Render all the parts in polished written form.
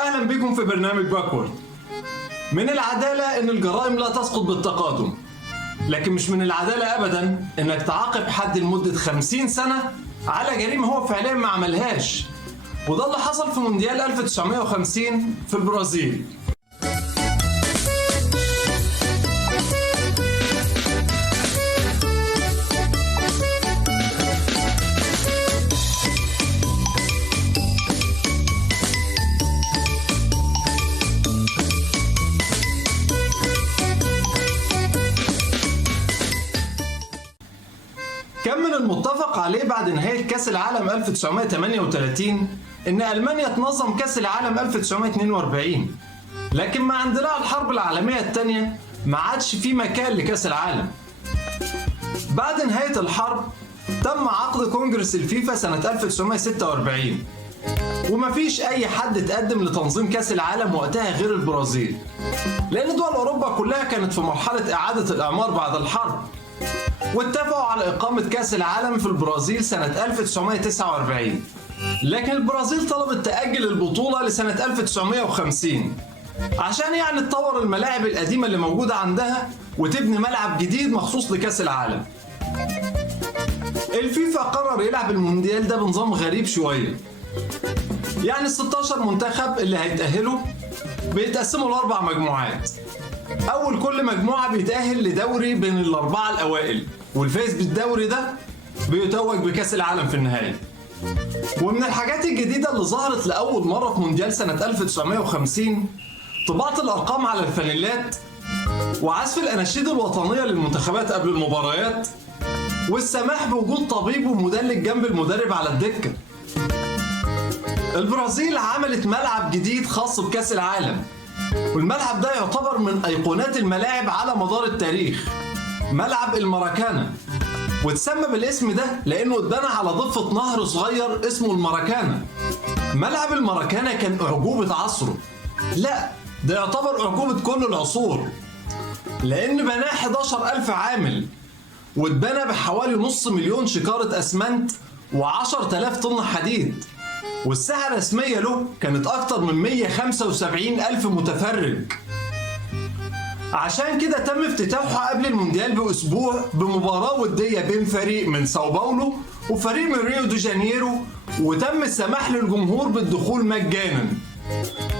أهلا بكم في برنامج باكورد. من العدالة إن الجرائم لا تسقط بالتقادم، لكن مش من العدالة أبدا إنك تعاقب حد لمدة 50 سنة على جريمة هو فعليا ما عملهاش، وده اللي حصل في مونديال 1950 في البرازيل. كان من المتفق عليه بعد نهاية كأس العالم 1938 إن ألمانيا تنظم كأس العالم 1942، لكن مع اندلاع الحرب العالمية الثانية ما عادش في مكان لكأس العالم. بعد نهاية الحرب تم عقد كونجرس الفيفا سنة 1946، ومفيش أي حد تقدم لتنظيم كأس العالم وقتها غير البرازيل، لأن دول أوروبا كلها كانت في مرحلة إعادة الإعمار بعد الحرب، واتفقوا على إقامة كأس العالم في البرازيل سنة 1949. لكن البرازيل طلبت تأجل البطولة لسنة 1950 عشان يعني تطور الملاعب القديمة اللي موجودة عندها وتبني ملعب جديد مخصوص لكأس العالم. الفيفا قرر يلعب المونديال ده بنظام غريب شوية، يعني ال 16 منتخب اللي هيتأهلوا بيتقسموا ل4 مجموعات. أول كل مجموعة بيتأهل لدوري بين الأربعة الأوائل، والفائز بالدوري ده بيتوج بكأس العالم في النهاية. ومن الحاجات الجديدة اللي ظهرت لأول مرة في مونديال سنة 1950 طباعة الأرقام على الفانيلات، وعزف الأناشيد الوطنية للمنتخبات قبل المباريات، والسماح بوجود طبيب ومدلك جنب المدرب على الدكة. البرازيل عملت ملعب جديد خاص بكأس العالم، والملعب ده يعتبر من أيقونات الملاعب على مدار التاريخ، ملعب الماراكانا، واتسمى بالاسم ده لأنه اتبنى على ضفة نهر صغير اسمه الماراكانا. ملعب الماراكانا كان أعجوبة عصره، لا ده يعتبر أعجوبة كل العصور، لأن بناه 11,000 عامل، واتبنى بحوالي نص مليون شكارة أسمنت و10,000 طن حديد، والساعة الرسمية له كانت أكتر من 175,000 متفرج. عشان كده تم افتتاحه قبل المونديال بأسبوع بمباراة ودية بين فريق من ساو باولو وفريق من ريو دي جانيرو، وتم السماح للجمهور بالدخول مجانا،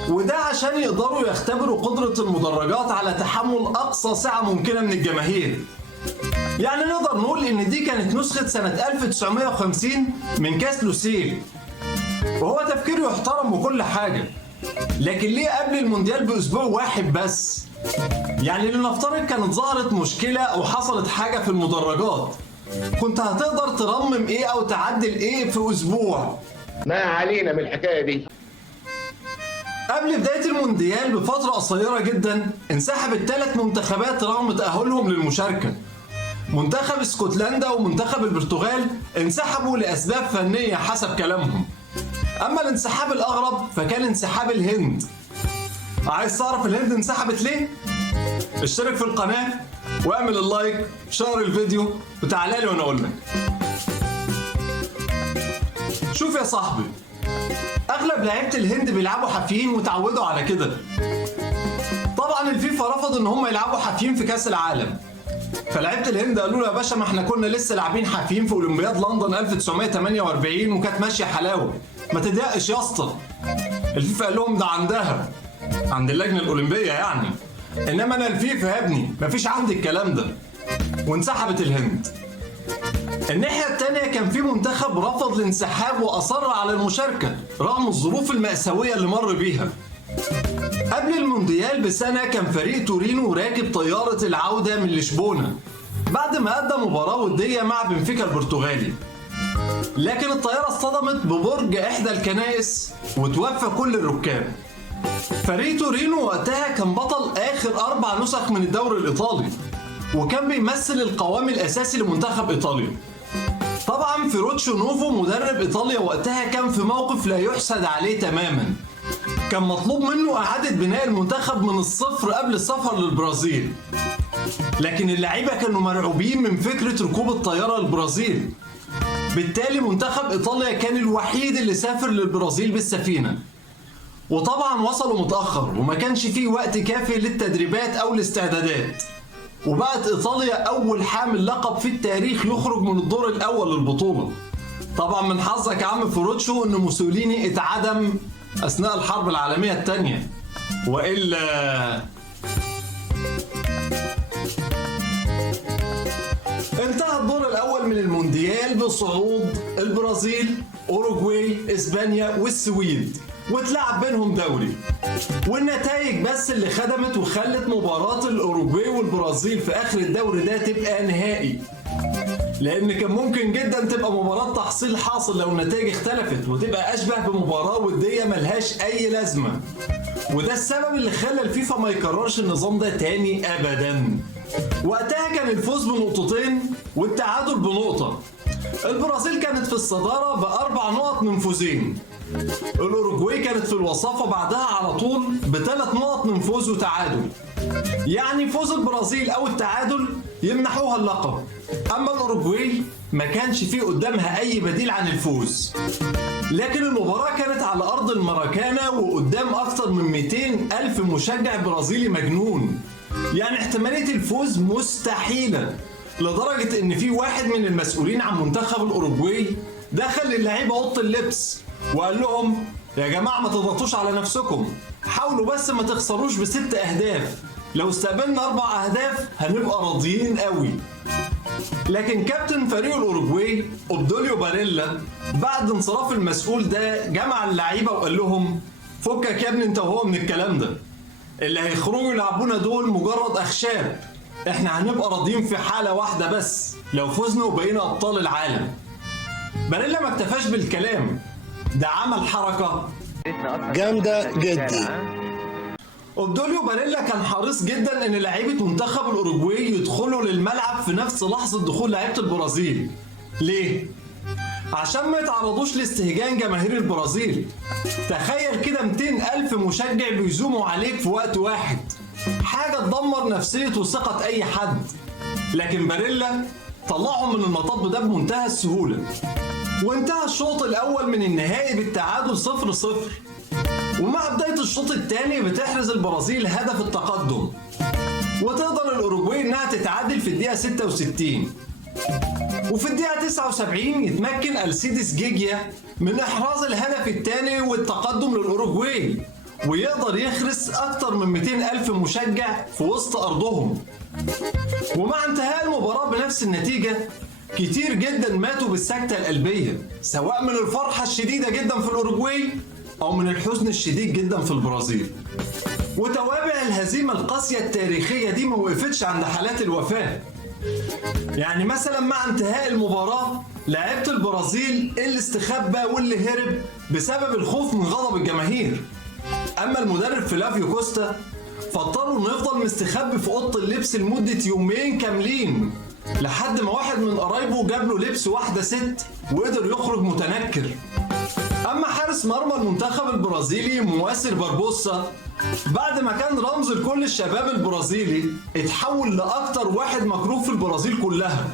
وده عشان يقدروا يختبروا قدرة المدرجات على تحمل أقصى سعة ممكنة من الجماهير. يعني نقدر نقول إن دي كانت نسخة سنة 1950 من كاس لوسيل، وهو تفكيره يحترم وكل حاجة، لكن ليه قبل المونديال بأسبوع واحد بس؟ يعني لنفترض كانت ظهرت مشكلة أو حصلت حاجة في المدرجات، كنت هتقدر ترمم إيه أو تعدل إيه في أسبوع؟ ما علينا من الحكاية دي. قبل بداية المونديال بفترة قصيرة جدا انسحبت 3 منتخبات رغم تأهلهم للمشاركة. منتخب اسكتلندا ومنتخب البرتغال انسحبوا لأسباب فنية حسب كلامهم. أما الانسحاب الأغرب فكان انسحاب الهند. عايز تعرف الهند انسحبت ليه؟ اشترك في القناة واعمل اللايك، شير الفيديو، وتعالى لي وانا اقول لك. شوف يا صاحبي، اغلب لعيبة الهند بيلعبوا حافيين وتعودوا على كده. طبعا الفيفا رفض ان هم يلعبوا حافيين في كاس العالم، فلعيبة الهند قالوا له يا باشا ما احنا كنا لسه لاعبين حافيين في اولمبياد لندن 1948 وكانت ماشيه حلاوه، ما تضايقش يا اسطى. الفيفا قال لهم ده عندها عند اللجنه الاولمبيه يعني، انما انا الفيفا يا ابني مفيش عندي الكلام ده. وانسحبت الهند. الناحيه الثانيه كان في منتخب رفض الانسحاب واصر على المشاركه رغم الظروف المأساويه اللي مر بيها. قبل المونديال بسنه كان فريق تورينو راكب طياره العوده من لشبونه بعد ما ادى مباراه وديه مع بنفيكا البرتغالي، لكن الطياره اصطدمت ببرج احدى الكنائس وتوفى كل الركاب. فريق تورينو وقتها كان بطل آخر 4 نسخ من الدوري الإيطالي، وكان بيمثل القوام الأساسي لمنتخب إيطاليا. طبعا فيروتشو نوفو مدرب إيطاليا وقتها كان في موقف لا يحسد عليه تماما، كان مطلوب منه إعادة بناء المنتخب من الصفر قبل السفر للبرازيل، لكن اللعيبة كانوا مرعوبين من فكرة ركوب الطيارة للبرازيل. بالتالي منتخب إيطاليا كان الوحيد اللي سافر للبرازيل بالسفينة، وطبعا وصلوا متأخر وما كانش فيه وقت كافي للتدريبات أو الاستعدادات. وبقت إيطاليا أول حامل لقب في التاريخ يخرج من الدور الأول للبطولة. طبعا من حظك يا عم فروتشو إن موسوليني اتعدم أثناء الحرب العالمية الثانية، وإلا انتهى الدور الأول من المونديال بصعود البرازيل، أوروغواي، إسبانيا والسويد، واتلعب بينهم دوري. والنتائج بس اللي خدمت وخلت مباراة الأوروغواي والبرازيل في آخر الدوري ده تبقى نهائي، لأن كان ممكن جدا تبقى مباراة تحصيل حاصل لو النتائج اختلفت، وتبقى أشبه بمباراة ودية ملهاش أي لازمة. وده السبب اللي خلى الفيفا ما يكررش النظام ده تاني أبدا. وقتها كان الفوز بنقطتين والتعادل بنقطة. البرازيل كانت في الصدارة ب4 نقط من فوزين. الأوروغواي كانت في الوصافة بعدها على طول ب3 نقط من فوز وتعادل. يعني فوز البرازيل أو التعادل يمنحوها اللقب، أما الأوروغواي ما كانش فيه قدامها أي بديل عن الفوز. لكن المباراة كانت على أرض الماراكانا وقدام أكثر من 200 ألف مشجع برازيلي مجنون، يعني احتمالية الفوز مستحيلة، لدرجة إن في واحد من المسؤولين عن منتخب الأوروغواي دخل للعيبة أوضة اللبس وقال لهم يا جماعة ما تضغطوش على نفسكم، حاولوا بس ما تخسروش ب6 أهداف، لو استقبلنا 4 أهداف هنبقى راضيين قوي. لكن كابتن فريق الأوروغواي أوبدوليو باريلا بعد انصراف المسؤول ده جمع اللعيبة وقال لهم فكك يا ابني انت وهو من الكلام ده، اللي هيخرجوا يلعبونا دول مجرد أخشاب، احنا هنبقى راضيين في حالة واحدة بس، لو فزنا وبقينا أبطال العالم. باريلا ما اكتفاش بالكلام، ده عمل حركة جامدة جدا. أوبدوليو باريلا كان حريص جدا ان لعيبه منتخب الاوروغواي يدخلوا للملعب في نفس لحظه دخول لعيبه البرازيل. ليه؟ عشان ما يتعرضوش لاستهجان جماهير البرازيل. تخيل كده 200 ألف مشجع بيزوموا عليك في وقت واحد، حاجه تدمر نفسيه وثقه اي حد. لكن باريلا طلعهم من المطب ده بمنتهى السهوله. وانتهى الشوط الاول من النهائي بالتعادل 0-0. ومع بداية الشوط الثاني بتحرز البرازيل هدف التقدم، وتقدر الأوروغواي إنها تتعادل في الدقيقة 66. وفي الدقيقة 79 يتمكن ألسيدس جيجيا من إحراز الهدف الثاني والتقدم للأوروغواي، ويقدر يخرس أكثر من 200 ألف مشجع في وسط أرضهم. ومع انتهاء المباراة بنفس النتيجة كتير جدا ماتوا بالسكتة القلبية، سواء من الفرحة الشديدة جدا في الأوروغواي أو من الحزن الشديد جدا في البرازيل. وتوابع الهزيمة القاسية التاريخية دي ما وقفتش عند حالات الوفاة. يعني مثلا مع انتهاء المباراة لعيبة البرازيل اللي استخبى واللي هرب بسبب الخوف من غضب الجماهير. أما المدرب فلافيو كوستا فاضطروا إنه يفضل مستخبي في أوضة اللبس لمدة يومين كاملين، لحد ما واحد من قرايبه جاب له لبس واحدة ست وقدر يخرج متنكر. أما حارس مرمى المنتخب البرازيلي مواسير باربوسا بعد ما كان رمز لكل الشباب البرازيلي اتحول لأكتر واحد مكروه في البرازيل كلها.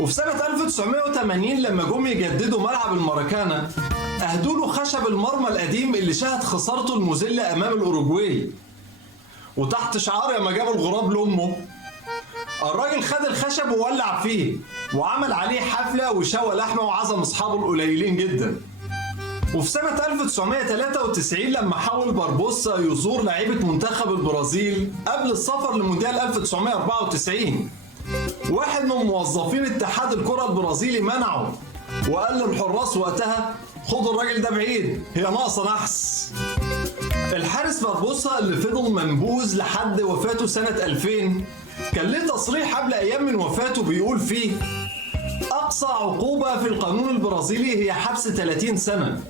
وفي سنة 1980 لما جم يجددوا ملعب الماراكانا أهدوا له خشب المرمى القديم اللي شهد خسارته المذلة أمام الأوروغواي. وتحت شعار يا ما جاب الغراب لأمه الراجل خد الخشب وولع فيه وعمل عليه حفلة وشوى لحمة وعزم أصحابه القليلين جدا. وفي سنة 1993 لما حاول باربوسا يزور لعيبة منتخب البرازيل قبل السفر لمونديال 1994، واحد من موظفين اتحاد الكرة البرازيلي منعه وقال للحراس وقتها خدوا الراجل ده بعيد، هي ناقصة نحس. الحارس باربوسا اللي فضل منبوذ لحد وفاته سنة 2000 كان ليه تصريح قبل أيام من وفاته بيقول فيه أقصى عقوبة في القانون البرازيلي هي حبس 30 سنة،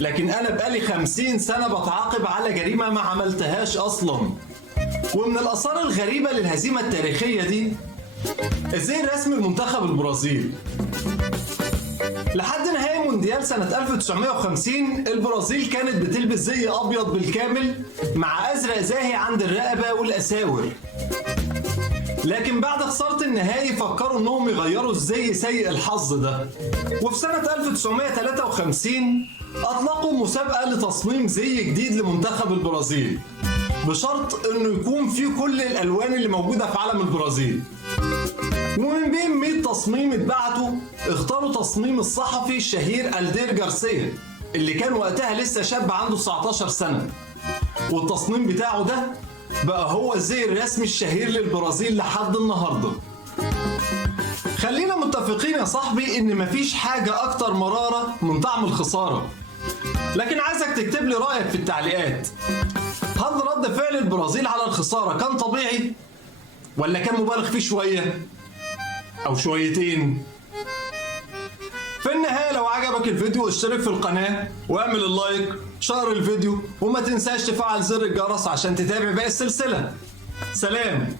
لكن أنا بقالي 50 سنة بتعاقب على جريمة ما عملتهاش أصلا. ومن الآثار الغريبة للهزيمة التاريخية دي إزاي رسم المنتخب البرازيل. لحد نهاية مونديال سنة 1950 البرازيل كانت بتلبس زي أبيض بالكامل مع أزرق زاهي عند الرقبة والأساور. لكن بعد خسارة النهائي فكروا انهم يغيروا الزي سيء الحظ ده. وفي سنة 1953 أطلقوا مسابقة لتصميم زي جديد لمنتخب البرازيل بشرط إنه يكون فيه كل الألوان اللي موجودة في علم البرازيل. ومن بين 100 تصميم اتبعتوا اختاروا تصميم الصحفي الشهير ألدير جارسيا اللي كان وقتها لسه شاب عنده 19 سنة، والتصميم بتاعه ده بقى هو الزي الرسمي الشهير للبرازيل لحد النهارده. خلينا متفقين يا صاحبي ان مفيش حاجة اكتر مرارة من طعم الخسارة، لكن عايزك تكتب لي رأيك في التعليقات. هل رد فعل البرازيل على الخسارة كان طبيعي ولا كان مبالغ فيه شوية او شويتين؟ في النهاية لو عجبك الفيديو اشترك في القناة واعمل اللايك، شير الفيديو، وما تنساش تفعل زر الجرس عشان تتابع باقي السلسلة. سلام.